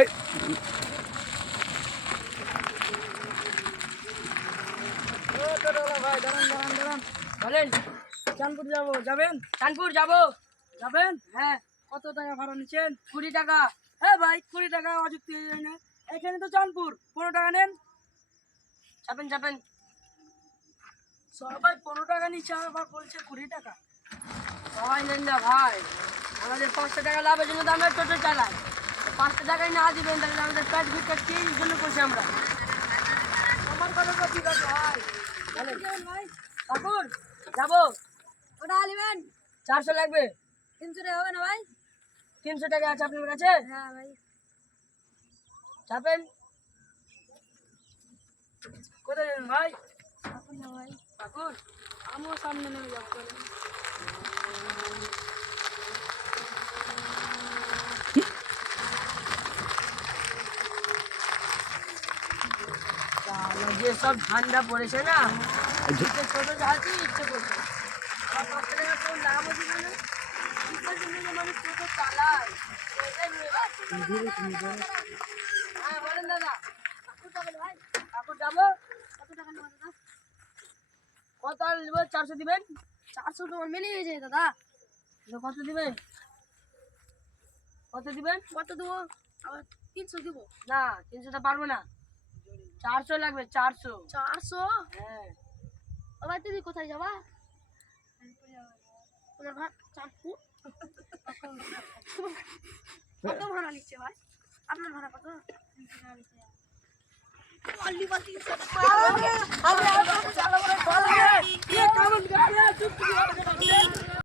এই ভাই দাঁড়ান বলেন। চাঁদপুর যাবো, যাবেন? চাঁদপুর যাবো, যাবেন? হ্যাঁ। কত টাকা ভাড়া নিচ্ছেন? 20 টাকা। হ্যাঁ ভাই, 20 টাকা অযুক্তি হয়ে যায় না। এখানে তো চাঁদপুর, 15 টাকা নেন। যাবেন। সবাই 15 টাকা নিচ্ছে, আবার বলছে 20 টাকা। সবাই নেন না ভাই, আমাদের 500 টাকা লাভের জন্য তো আমরা টোটো চালাই। 500 টাকায় না দিবেন তাহলে আমাদের পেট ভিতর কি জন্য করছি আমরা? আমার কথা তো ঠিক আছে ভাই। ভাই ঠাকুর যাবো, ওটা আলিবেন 400 লাগবে। 300 টাকা হবে না ভাই? 300 টাকা আছে আপনার কাছে? হ্যাঁ ভাই। চাপেন। কোথায় যাবেন ভাই? ভাই ঠাকুর আমিও সামনে নেমে যাবো। যে সব ঠান্ডা পড়েছে না, ছোট জাহাজে ইচ্ছে করছে। আর 500 টাকা তো লাভও দিবে না। ইচ্ছার জন্য যে মানুষ টোটো চালায়, এটাই নিয়ে যাচ্ছে। হ্যাঁ বলেন দাদা। ঠাকুর যাবো। কত টাকা নেবো দাদা? কত আর নেবো? 400 দিবেন? 400 তোমার মিলিয়ে যায় দাদা। কত দিবেন? কত দিবেন? কত দেবো? আবার 300 দিব না। 300টা পারবো না, 400 লাগবে। 400? হ্যাঁ। আবার তুমি কোথায় যাবা? তোমার ভাড়া চাঁদপুর। কত ভাড়া নিচ্ছে ভাই? আপনার ভাড়া কত? 300 টাকা নিচ্ছে। আমি